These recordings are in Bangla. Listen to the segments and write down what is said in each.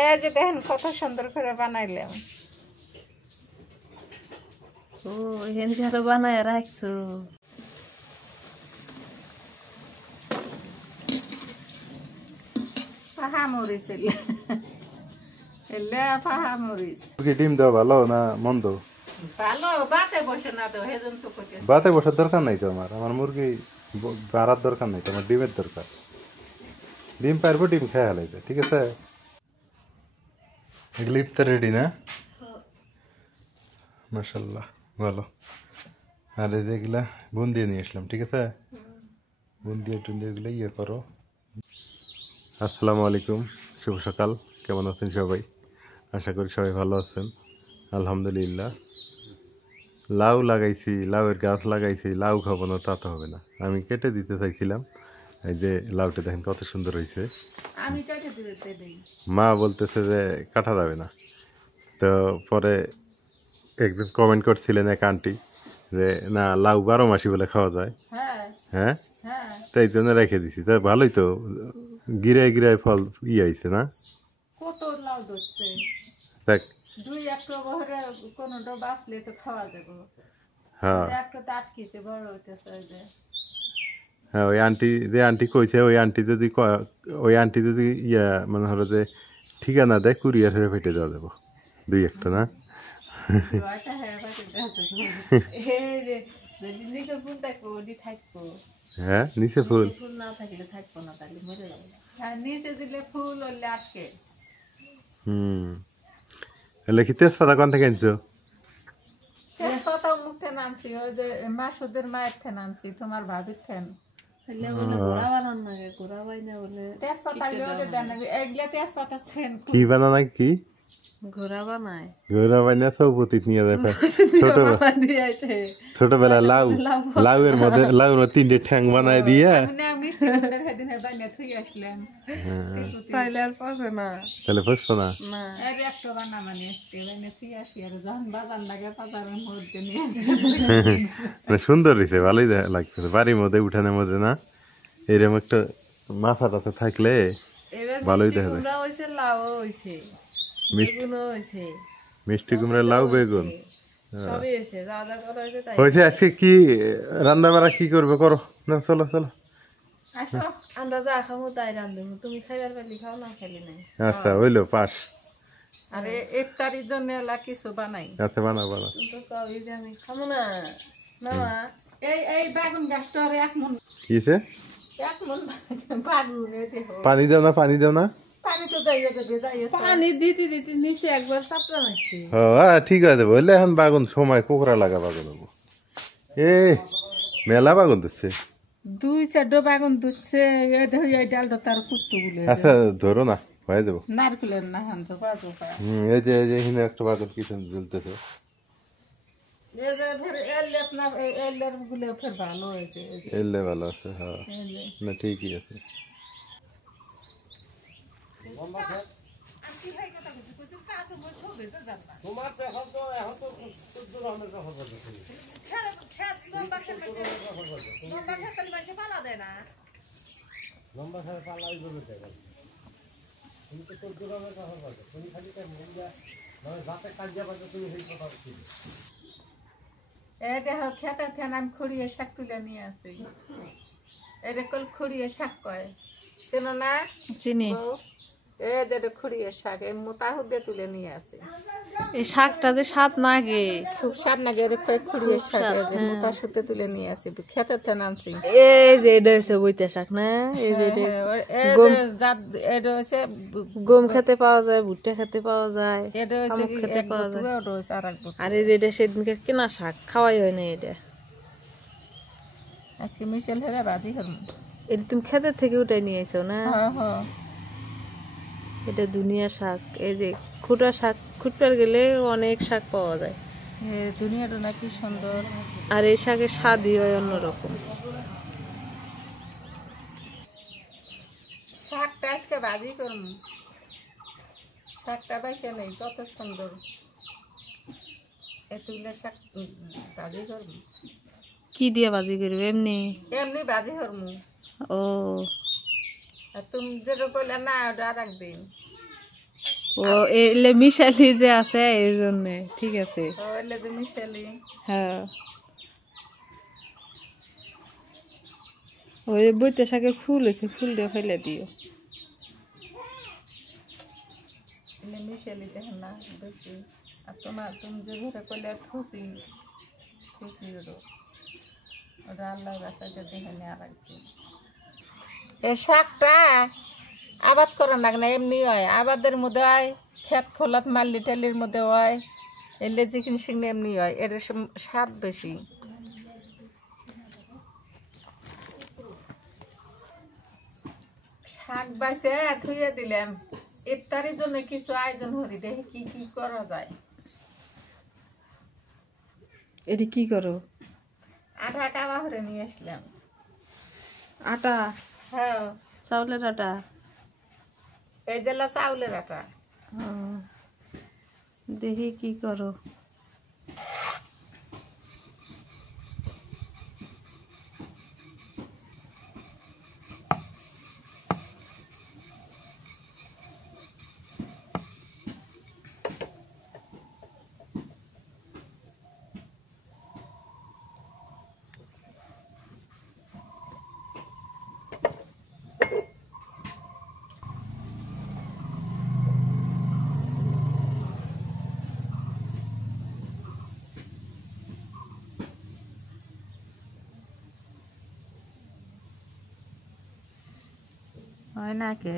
এই যে দেখেন কত সুন্দর করে বানাইলাম। ও এখানে আরো বানায় রাখছো। পাহা মরিচ এলে পাহা মরিচ। ডিম দেওয়া ভালো না মন্দ? ভালো, বাতে বসে না তো হেজন তো কইতেছে। বাতে বসার দরকার নাই তো আমার মুরগি বাড়ার দরকার নাই তো, আমার ডিমের দরকার। ডিম পারবো, ডিম খেয়ে হালাইবে, ঠিক আছে? এগুলো ইফতার রেডি না? মাশাল্লাহ ভালো। আর এই যেগুলা বুন্দিয়া নিয়ে আসলাম, ঠিক আছে? বুন্দিয়া টুন্দিয়া এগুলো ইয়ে করো। আসসালামু আলাইকুম, শুভ সকাল। কেমন আছেন সবাই? আশা করি সবাই ভালো আছেন। আলহামদুলিল্লাহ। লাউ লাগাইছি, লাউয়ের গাছ লাগাইছি, লাউ খাবো না তা তো হবে না। আমি কেটে দিতে চাইছিলাম, এই যে লাউটা দেখেন কত সুন্দর হয়েছে। আমি কেটে দিতে দেই। মা বলতেছে যে কাটা যাবে না। তো পরে একজন কমেন্ট করছিলেন এক আন্টি যে না, লাউ 12 মাসই বলে খাওয়া যায়। হ্যাঁ হ্যাঁ, হ্যাঁ, তাই জন্য রেখে দিছি। তা ভালোই তো, গিরায় গিরায় ফল আইছে না? কত লাউ ধরছে। দেখ, 2-1 বহরে কোনটা বাঁচলে তো খাওয়া যাবে। হ্যাঁ একটা তো আটকিতে বড় হইতেছে ওই যে। হ্যাঁ, ওই আন্টি যে আন্টি কইছে, ওই আন্টি যদি মানে হলো যে ঠিকানা দেয়, কুরিয়ার হয়ে ফেটে দেওয়া যাবো 2-1টা না? ওইটা হ্যাঁ বাকি এই যে যদি নিচে ফুল থাকবো ওটি থাকবো। হ্যাঁ, নিচে ফুল ফুল না থাকলে থাকবো না, তাহলে মরে যাবে। হ্যাঁ, নিচে দিলে ফুল হলে আটকে। এলে কি তেজপাতা কোন থেকে আনছো? তেজপাতা মুখে নানছি, ওই যে মাসুদের মায়ের থেকে নানছি, তোমার ভাবির থেন। তাহলে বলে ঘোড়া বানান না, ঘোড়া বাইনা বলে তেজপাতা গুলো দেন, এগুলা তেজপাতা সেন কি বানানা কি? ঘোড়া বানায়। ঘোরা বানিয়ে চৌপতিত নিয়ে যায়। ছোটবেলায় লাউয়ের মধ্যে 3টে ঠ্যাং বানায় দিয়ে। মিষ্টি কুমড়ার সেদিন বানিয়ে থুই আসলাম। তাইলে আর পচে না। তাহলে বুঝছো না? না আর একটা বানা মানে বানিয়ে থুই আসি, আর যখন বাজার লাগে বাজারের মধ্যে নিয়ে সুন্দর হয়েছে, ভালোই লাগতেছে। বাড়ির মধ্যে উঠানের মধ্যে না, এরকম একটা মাথা টাথা থাকলে ভালোই দেখা যায়। কুমড়া হয়েছে, লাউ হয়েছে, বেগুনও হয়েছে। মিষ্টি কুমড়া, লাউ, বেগুন সবই হয়েছে, যা যা করা হয়েছে তাই। হয়েছে। আজকে কি রান্না বাড়া কি করবে করো না? চলো চলো, আসো। আমরা যা খাবো তাই রান্ধবো, তুমি খাইবার পারলি খাও, না খাইলে নাই। আচ্ছা হইলো, পাস। আরে ইফতারির জন্য এলা কিছু বানাই। আচ্ছা বানাও বানাও। তুমি তো কও যে আমি খাবো না। না মা, এই বেগুন গাছটা আর 1 মণ কিছে? 1 মণ বেগুন দেখো। পানি দাও না, পানি দাও না। পানি তো যাইয়ে যাবে, যাইয়ে পানি দিতে দিতে নিচে একবার চাপড়া লাগছে। হ্যাঁ ঠিক আছে, বললে এখন বাগুন সময় কোকরা লাগা বাগুন হবো। এ মেলা বাগুন দিচ্ছে। 2-4 বেগুন দুচ্ছে, এই দেখো এই ডালটা তার কুত্তু গুলো। আচ্ছা ধরো না, হয়ে যাবো। নারকেলের না হান তো বাজু পায়। এই যে এখানে একটা বাগুন কিচেন জ্বলতেছে। এই যে ফের এলেট না, এলের গুলো ফের ভালো হয়েছে। এলে ভালো আছে, হ্যাঁ না ঠিকই আছে। এই দেখো খেতে থেন আমি খুঁড়িয়ে শাক তুলে নিয়ে আসি। এটা কল খুঁড়িয়ে শাক কয়, চেনো না? চিনি। এই যে এটা খুঁড়িয়ে শাক, এই মোটা হুদে তুলে নিয়ে আসি। এই শাকটা যে স্বাদ নাগে, খুব স্বাদ লাগে। এটা খুঁড়িয়ে শাক, এই যে মোটা সুতে তুলে নিয়ে আসি, খেতে থেন আনছি। এই যে এটা হচ্ছে বইতে শাক না? এই যে এটা হচ্ছে গম খেতে পাওয়া যায়, ভুট্টা খেতে পাওয়া যায়, এটা হচ্ছে খেতে পাওয়া যায়। ওটা হচ্ছে আর এক বোতল। আর এই যে এটা সেদিনকে কেনা শাক, খাওয়াই হয় না। এটা আজকে মিশেল হেরা বাজি করবো। এটা তুমি ক্ষেতের থেকে উঠাই নিয়ে আইছো না? হ্যাঁ, এটা দুনিয়া শাক। এই যে খুঁটা শাক, খুঁটবার গেলে অনেক শাক পাওয়া যায়। দুনিয়াটা নাকি সুন্দর। আর এই শাকের স্বাদই হয় অন্যরকম। শাকটা আজকে ভাজি করবো। শাকটা বাইসে নেই, কত সুন্দর। এতগুলো শাক ভাজি করবো। কি দিয়ে ভাজি করবে? এমনি এমনি ভাজি করবো। ও, আর তুমি যেটা কইলে না, ওটা আর একদিন। ও এলে মিশালি যে আছে এই জন্য ঠিক আছে। এলে যে মিশালি হ্যাঁ ওই বইতে শাকের ফুল আছে, ফুলটা ফেলে দিও। এলে মিশালি দেখেন না বেশি। আর তুমি যে ঘরে করলে থুসি থুসি ওটা আল্লাহ বাসাইতে দেখে নিয়ে রাখছি। এই শাকটা আবাদ করা না না এমনি হয়, আবাদের মধ্যে হয়, ক্ষেত খোলাত মাল্লি টাল্লির মধ্যে হয়, এলে চিকেন সিংনে এমনি হয়, এর স্বাদ বেশি। শাক বাঁচে ধুয়ে দিলাম, ইফতারির জন্য কিছু আয়োজন করি, দেখি কি কি করা যায়। এটি কি করো? আটা কাবা করে নিয়ে আসলাম। আটা? হ্যাঁ চাউলের আটা? এই জেলা চাউলের আটা। ও, দেখি কি করো। হয় না কে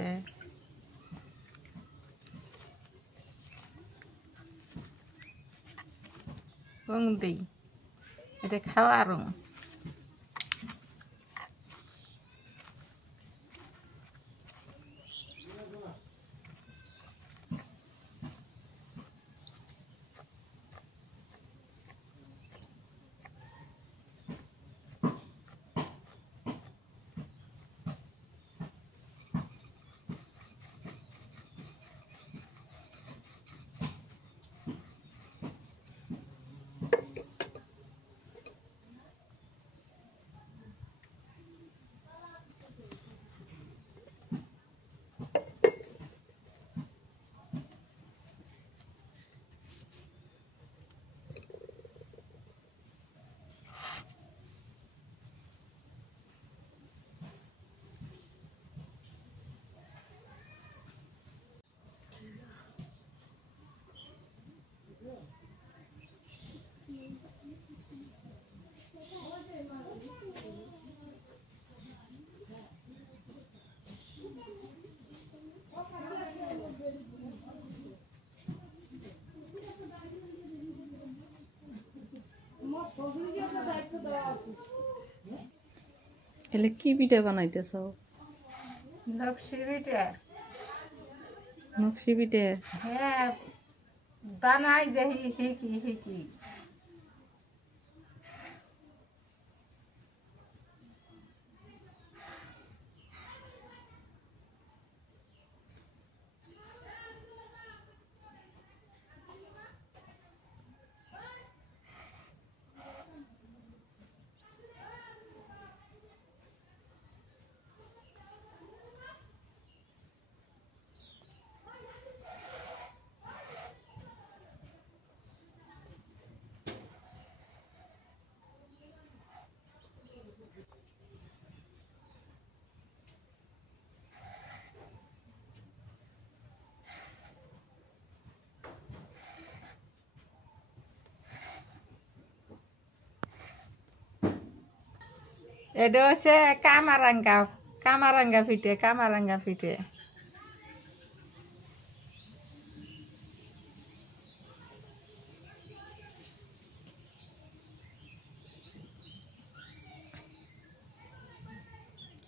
রং দিই, এটা খাওয়া রং। এলে কি পিঠা বানাইতেছ? নকশি পিঠা। নকশি পিঠা? হ্যাঁ বানাই যে হিকি হিকি। এটা হচ্ছে কামারাঙ্গা, কামারাঙ্গা পিঠে, কামারাঙ্গা পিঠে।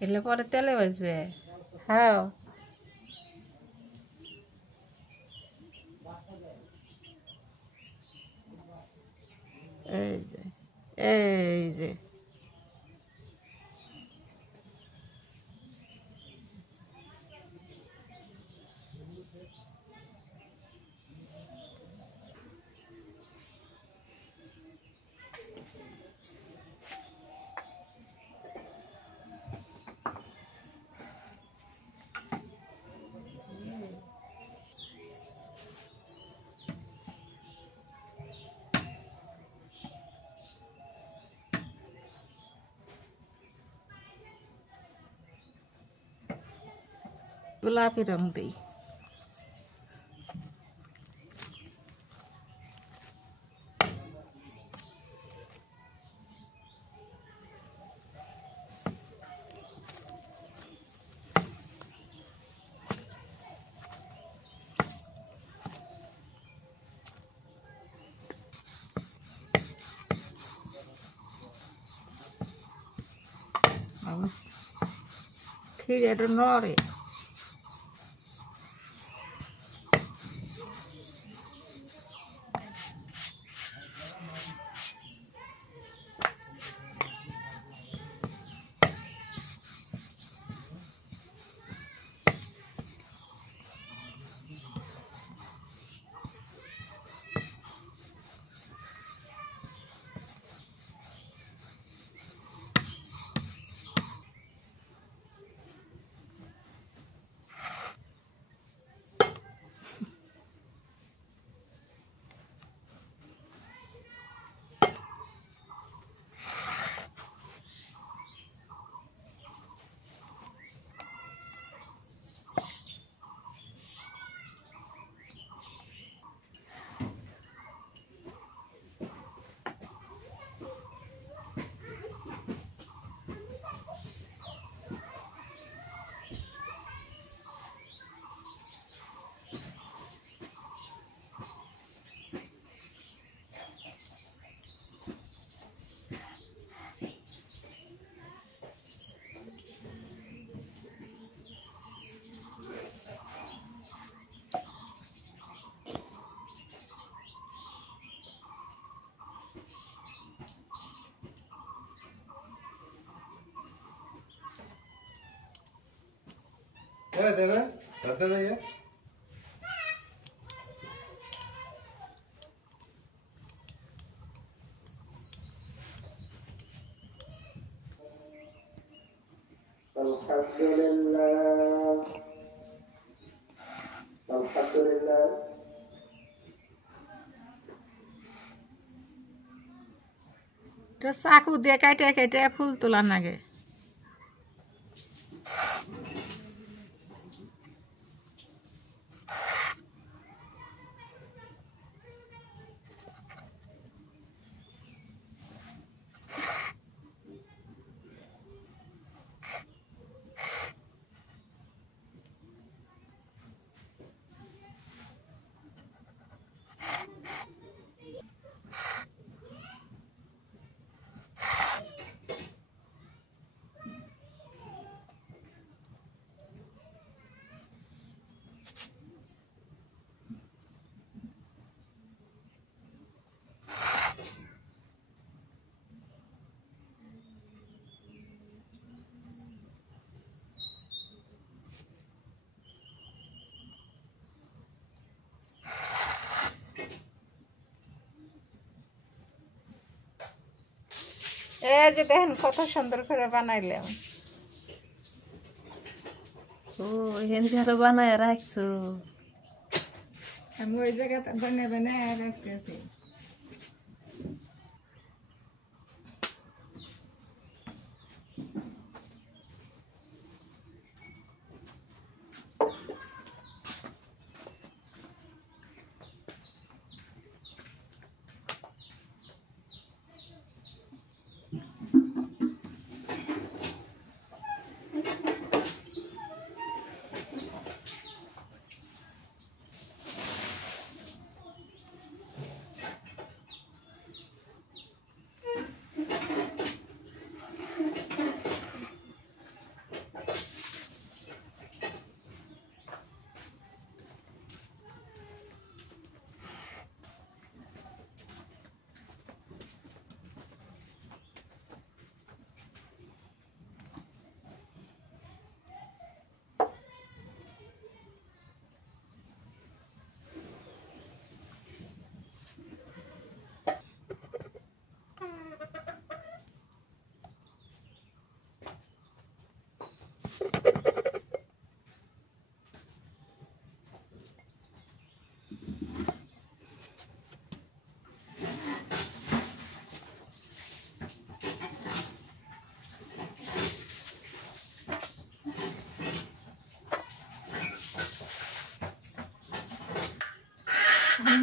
এলে পরে তেলে ভাজবে। হ্যাঁ এই যে এই যে গোলাপি রং দিই। খিরের নড়ে। হ্যাঁ দে না রাতে না ইয়ে চাকু দিয়ে কাটে কাটে ফুল তোলা লাগে। এই যে দেখেন কত সুন্দর করে বানাইলাম। ও এখানে আরো বানায় রাখছো। আমি ওই জায়গাতে বানিয়ে বানিয়ে রাখতেছি।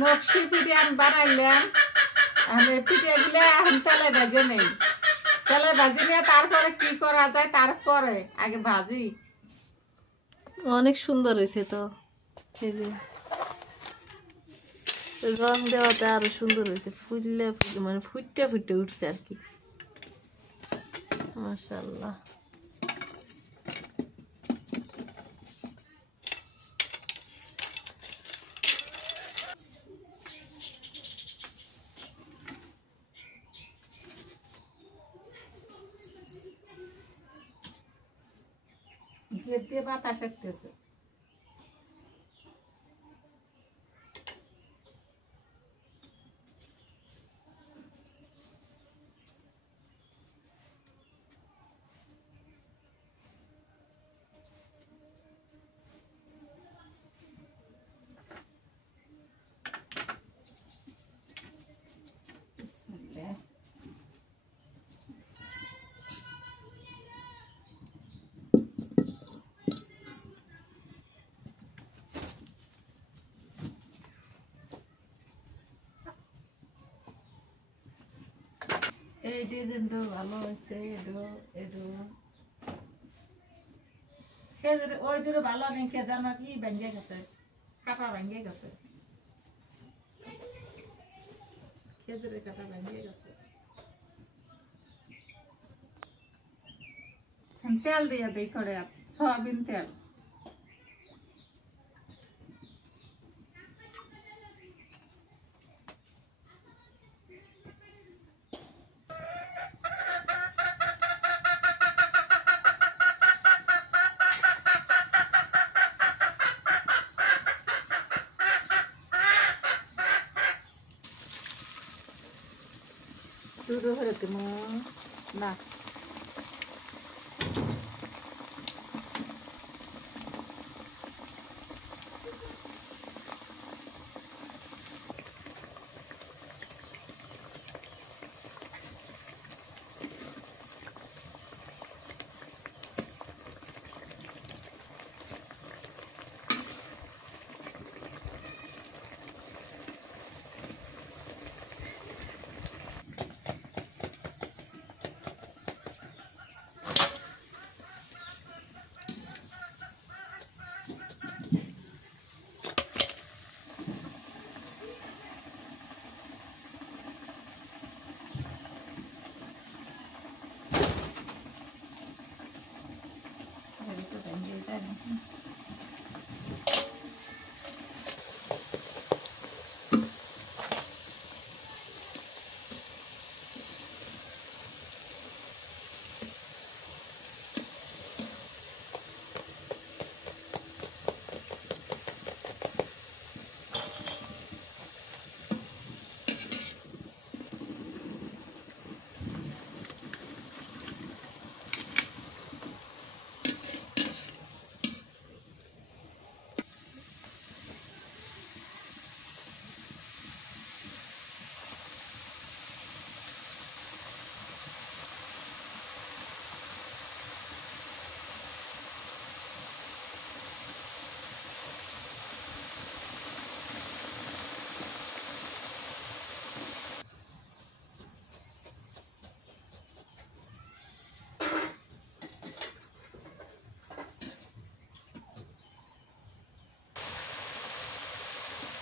নকশি পিঠে আমি বানাইলাম। আমি পিঠেগুলো এখন তেলে ভেজে নেই। তেলে ভাজি নিয়ে তারপরে কি করা যায়, তারপরে আগে ভাজি। অনেক সুন্দর হয়েছে তো, এই যে রং দেওয়াতে আরো সুন্দর হয়েছে, ফুললে মানে ফুটতে ফুটতে উঠছে আর কি। মাশাআল্লাহ। গেট দিয়ে বাতাস আসতেছে। এই ডিজাইনটা ভালো হয়েছে। ওই দূরে ভালো নেই, কে জানো কি ভেঙে গেছে, কাটা ভেঙে গেছে, খেজুরের কাটা ভেঙে গেছে। তেল দিয়ে দিই করে, সয়াবিন তেল। দুটো হয়ে তুমি না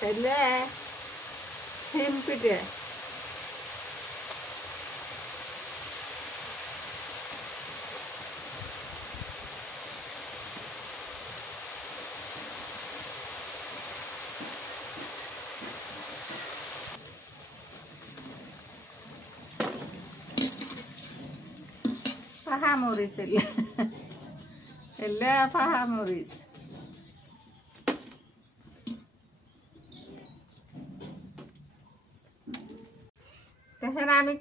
তাহলে সিম পিঠে। পাহামরিচ এলে পাহামরিচ। দেখেন আমি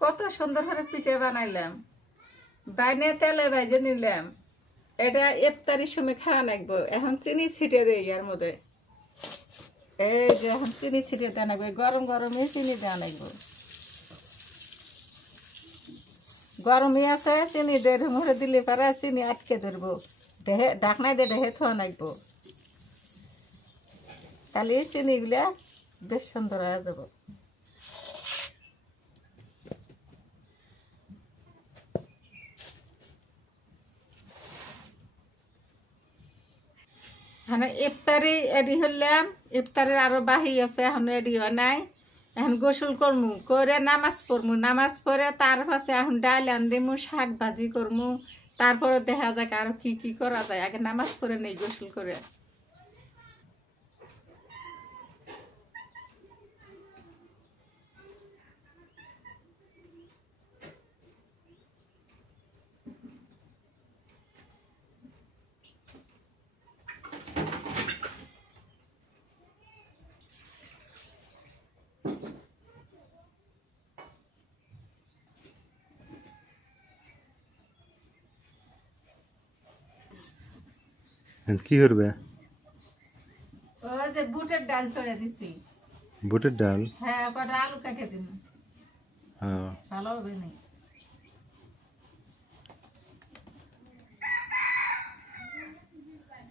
কত সুন্দর করে পিঠে বানাইলাম, বাইনে তেলে ভাজে নিলাম। এটা ইফতারির সময় খাওয়া লাগবো। এখন চিনি ছিটে দেই এর মধ্যে। এই যে এখন চিনি ছিটে দেওয়া লাগবে, গরম গরমে চিনি দেওয়া লাগবে। গরমই আছে, চিনি দেড় মুখে দিলে পারে চিনি আটকে ধরবো। ঢাকনায় দিয়ে ঢেকে থোয়া লাগবো, তাহলে চিনিগুলা বেশ সুন্দর হয়ে যাব। হ্যাঁ, ইফতারি এডি হলাম, ইফতারের আরো বাহি আছে, এখন এডি হয় নাই। এখন গোসল করমু, করে নামাজ পড়মু, নামাজ পড়ে তার পাশে এখন ডাল আন দিমু, শাক ভাজি করমু, তারপরে দেখা যাক আরো কি কি করা যায়। আগে নামাজ পড়ে নেই গোসল করে। কি করবে? ওই যে বুটের ডাল চড়ে দিছি। বুটের ডাল? হ্যাঁ, কটা আলু কেটে দিন, হ্যাঁ। ভালো হবে না।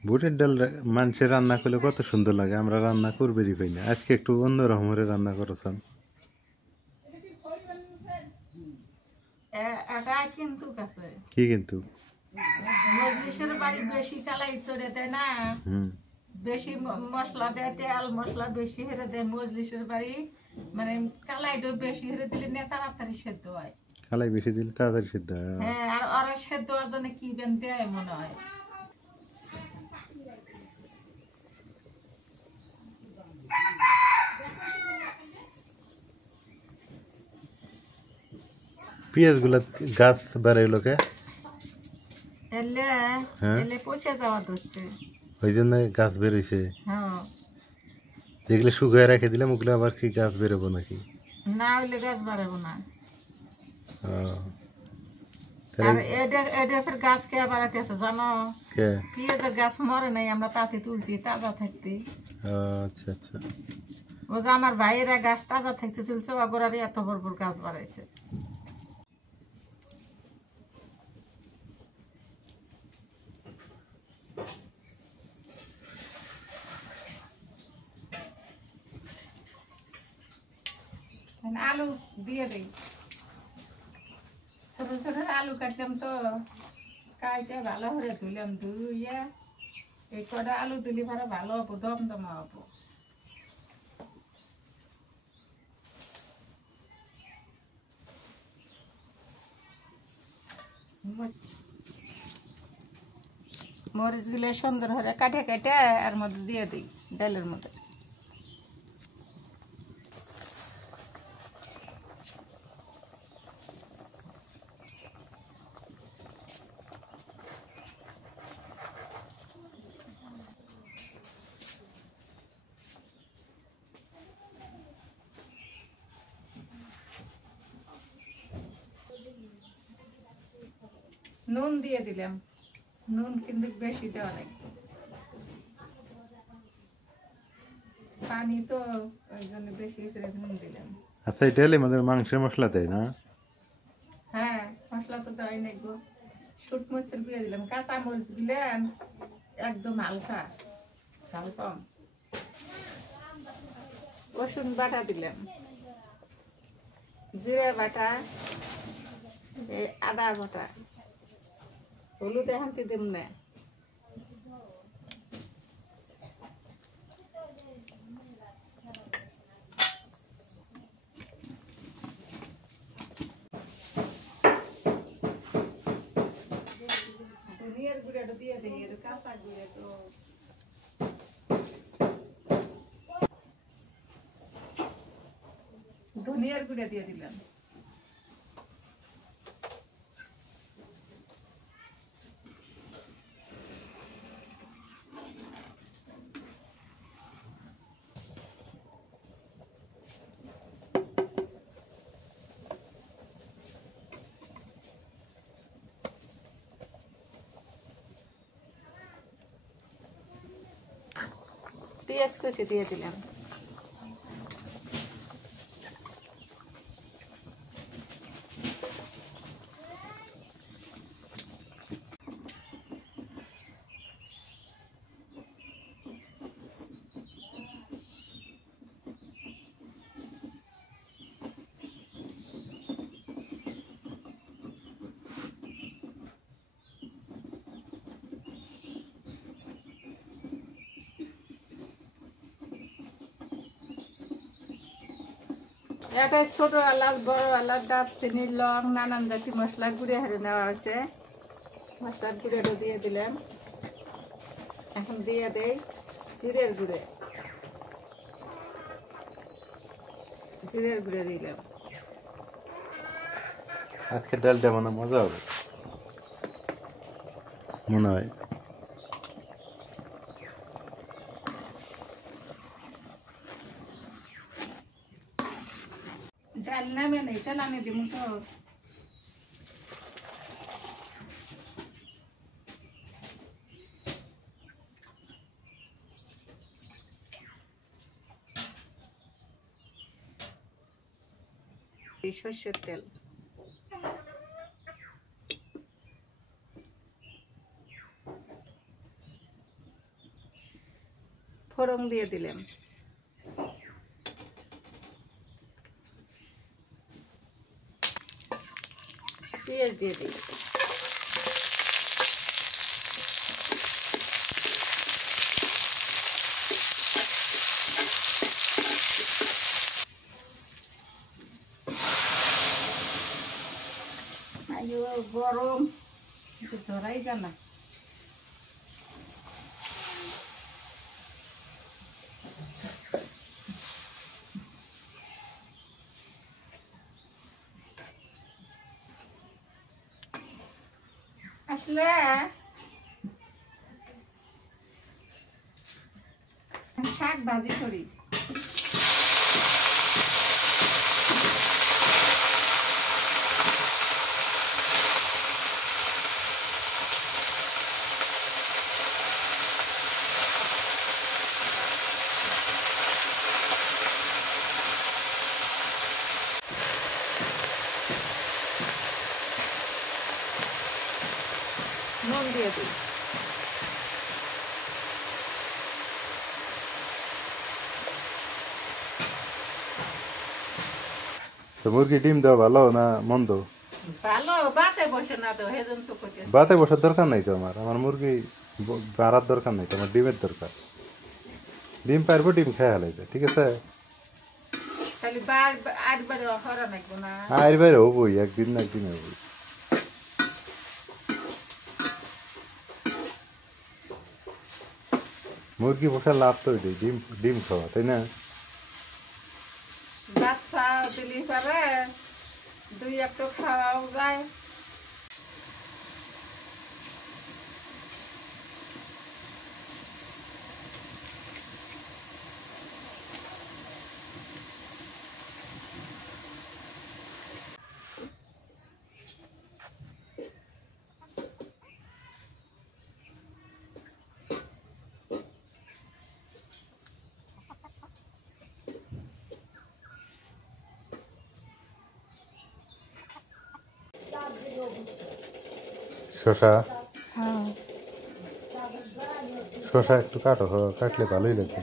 বুটের ডাল মানুষে রান্না করলে কত সুন্দর লাগে, আমরা রান্না করবেরই পাই না। আজকে একটু অন্য রকমের রান্না করেছেন। এটা কিন্তু কাছে কি কিন্তু? মজলিসের বাড়ি বেশি কালাই চড়ে দেয় না, বেশি মশলা দেয়, তেল মশলা বেশি হেরে দেয় মজলিসের বাড়ি। মানে কালাইটা বেশি হেরে দিলে না তাড়াতাড়ি সেদ্ধ হয়। কালাই বেশি দিলে তাড়াতাড়ি সিদ্ধ হয়। হ্যাঁ, আর ওরা সেদ্ধ হওয়ার জন্য কি বেন দেয় মনে হয়। পেঁয়াজ গুলা গাছ বেড়াইলো কে? এলে হ্যাঁ, এলে পচে যাওয়া ধরছে। ওই জন্য গাছ বেরোইছে। হ্যাঁ, যেগুলো শুকিয়ে রেখে দিলাম ওগুলো আবার কি গাছ বেরোবো নাকি? না হইলে গাছ বাড়াবো না। ও, আর তাহলে এটা ফের গাছ কে বাড়াতেছে জানো? কে? পেঁয়াজের গাছ মরে নাই, আমরা তাতে তুলছি তাজা থাকতে। ও, আচ্ছা আচ্ছা। ও যে আমার ভাইয়েরা গাছ তাজা থাকছে তুলছে, ওগরারে এত বড় বড় গাছ বাড়াইছে। আলু দিয়ে দেই, ছোট ছোট আলু কাটলাম তো, কাইটে ভালো করে ধুলাম, ধুইয়া এই কটা আলু দিলি পরে ভালো হবো, দমদমা হবো। মরিচ গুলো সুন্দর করে কাটে কাটে আর মধ্যে দিয়ে দিই ডালের মধ্যে। নুন দিয়ে দিলাম, নুন কিন্তু বেশি দেওয়া নাই, পানি তো ওই জন্য বেশি করে নুন দিলাম। আচ্ছা, এই ডালে মানে মাংসের মশলা দেয় না? হ্যাঁ, মশলা তো দেওয়াই নাই গো, শুট মরিচের গুঁড়া দিলাম, কাঁচা মরিচ দিলাম একদম হালকা, ঝাল কম। রসুন বাটা দিলাম, জিরা বাটা, এই আদা বাটা, হলুদ এখন দিম না। ধনিয়ার গুঁড়াটা দিয়ে দিই, এটা কাঁচা গুঁড়া তো। ধনিয়ার গুঁড়া দিয়ে দিলাম, পেঁয়াজ কুচি দিয়ে দিলাম, এটা ছোট এলাচ বড় এলাচ দারচিনি লং নানান জাতি মশলা গুঁড়ে হেরে নেওয়া হয়েছে। মশলার গুঁড়েটা দিয়ে দিলাম। এখন দিয়ে দেই জিরের গুঁড়ে, জিরের গুঁড়ে দিলাম। আজকে ডালটা মানে মজা হবে মনে হয়। ডাল নামে নেই চালানি দিব তো। সর্ষের তেল, ফোড়ন দিয়ে দিলাম। পেঁয়াজ দিয়ে দিই। আইও গরম, একটু ধরাই জানা। আসলে শাক ভাজি করি। নুন দিয়ে দিই। তো মুরগি ডিম দেওয়া ভালো না মন্দ? ভালো, বাতে বসে না তো হেজন তো করতে। বাতে বসার দরকার নাই তো আমার মুরগি বাড়ার দরকার নাই তো, আমার ডিমের দরকার। ডিম পারবো, ডিম খেয়ে হালাইবে, ঠিক আছে। খালি বার আটবারে হরা নাকবো না। আর বাইরে হবই, একদিন না একদিন হবই। মুরগি পোষার লাভ তো ওইটাই, ডিম ডিম খাওয়া, তাই না? বাচ্চা দিলি পারে দুই একটু খাওয়াও যায়। শশা, হ্যাঁ শশা একটু কাটো, কাটলে ভালোই লাগবে,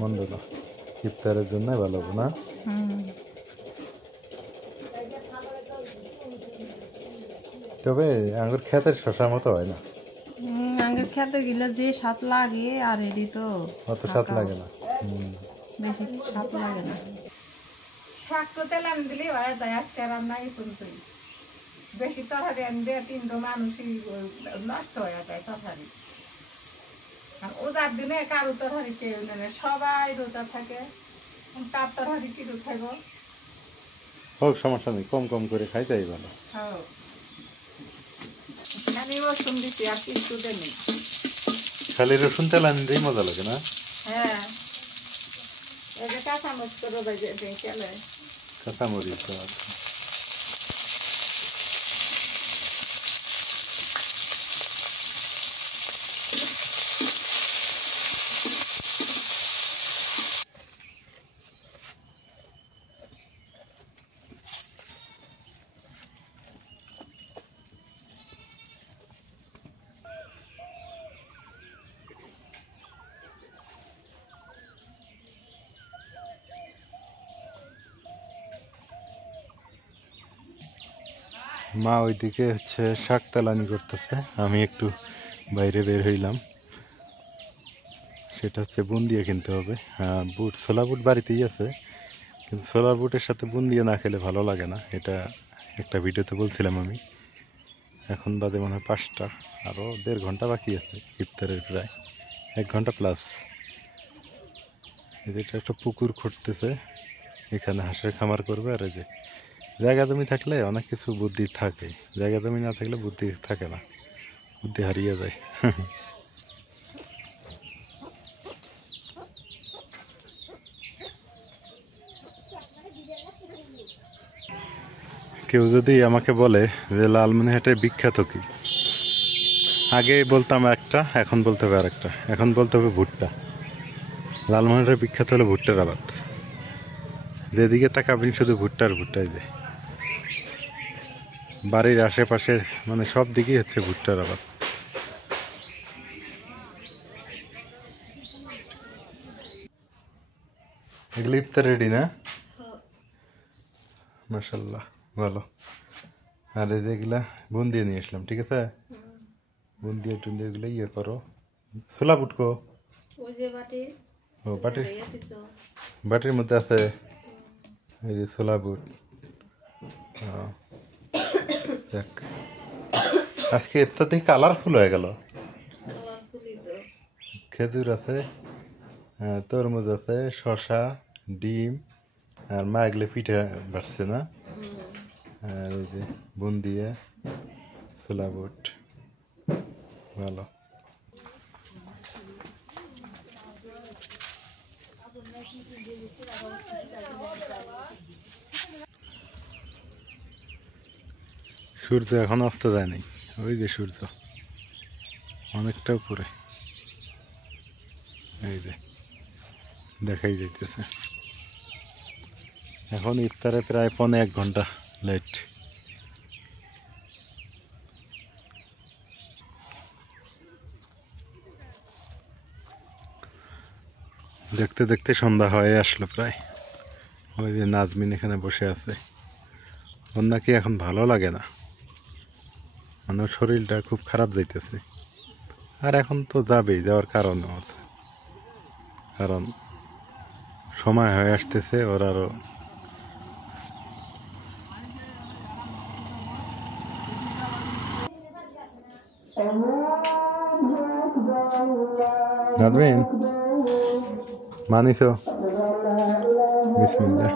মন্দ না, ইফতারের জন্য ভালো হবে না? তবে আঙ্গুর ক্ষেতের শশার মতো হয় না। আগে খেতে গেলে যে স্বাদ লাগে আর এটি তো অত স্বাদ লাগে না। বেশি স্বাদ লাগে না। শাক তো তেল আন দিলেই হয়ে যায়। আজকে রান্না এই পর্যন্তই। বেশি তরকারি আন দিয়ে তিনটো মানুষই নষ্ট হয়ে যায় তরকারি। আর ওজার দিনে কারো তরকারি কেউ নেই, সবাই রোজা থাকে। কার তরকারি কিরু খাইব? হোক, সমস্যা নেই, কম কম করে খাইতেই ভালো। হ্যাঁ, আমি রসুন দিচ্ছি আর কিছু দেনি। খালি রসুন তেল আনলেই মজা লাগে না? হ্যাঁ, এই যে কাঁচামরিচ করে ভেজে দিই তেলে। কাঁচামরিচ তো আছে। মা ওইদিকে হচ্ছে শাক তেলানি করতেছে, আমি একটু বাইরে বের হইলাম। সেটা হচ্ছে বুন দিয়ে কিনতে হবে। হ্যাঁ, বুট, ছোলা বুট বাড়িতেই আছে, কিন্তু ছোলা বুটের সাথে বুন্দিয়া না খেলে ভালো লাগে না, এটা একটা ভিডিওতে বলছিলাম আমি। এখন বাদে মনে হয় 5টা, আরও 1.5 ঘন্টা বাকি আছে ইফতারের, প্রায় 1 ঘন্টা প্লাস। এটা একটা পুকুর খুঁড়তেছে, এখানে হাঁসের খামার করবে। আর এই যে জায়গা জমি থাকলে অনেক কিছু বুদ্ধি থাকে, জায়গা জমি না থাকলে বুদ্ধি থাকে না, বুদ্ধি হারিয়ে যায়। কেউ যদি আমাকে বলে যে লালমনিরহাটের বিখ্যাত কি, আগে বলতাম একটা, এখন বলতে হবে আরেকটা। এখন বলতে হবে ভুট্টা। লালমনিরহাটের বিখ্যাত হলো ভুট্টার আবাদ। যেদিকে তাকাবেন শুধু ভুট্টার ভুট্টাই যায়, বাড়ির আশেপাশে মানে সব দিকেই হচ্ছে ভুট্টার আবাদ। এগুলো ইফতার রেডি না? মাশাল্লাহ, ভালো। আর এই যেগুলা বুন্দিয়া নিয়ে আসলাম, ঠিক আছে? বুন্দিয়া টুন্দিয়া এগুলো ইয়ে করো। ছোলা বুটকো, ও বাটির মধ্যে আছে এই যে ছোলা বুট। দেখ, আজকে ইফতার দেখি কালারফুল হয়ে গেল। খেজুর আছে, তরমুজ আছে, শসা, ডিম, আর মা এগুলো পিঠে বাড়ছে না। আর এই যে বুন্দিয়া, ছোলা বুট, ভালো। সূর্য এখন অস্ত যায়নি, ওই যে সূর্য অনেকটা উপরে, এই যে দেখাই যাইতেছে। এখন ইফতারে প্রায় 1.5 ঘন্টা লেট। দেখতে দেখতে সন্ধ্যা হয়ে আসলো প্রায়। ওই যে নাজমিন এখানে বসে আছে, ওর নাকি এখন ভালো লাগে না, মানে ওর শরীরটা খুব খারাপ যাইতেছে। আর এখন তো যাবেই, যাওয়ার কারণ আছে, কারণ সময় হয়ে আসতেছে ওর আরো। নাজমিন মানিস, বিসমিল্লাহ।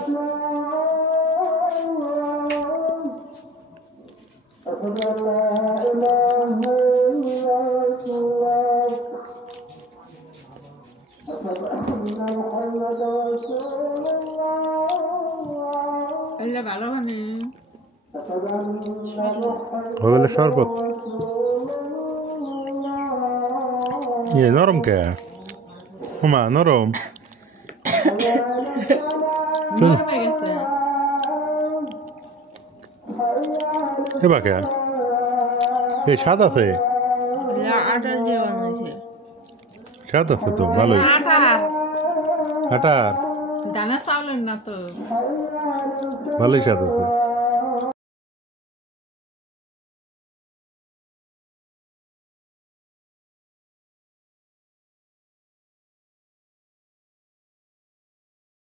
ওগুলো শরবত ইয়ে নরম কে হুমা, নরম এবার কে এই স্বাদ আছে, স্বাদ আছে তো ভালোই। আটার দানা চাউলের না তো, ভালোই স্বাদ আছে।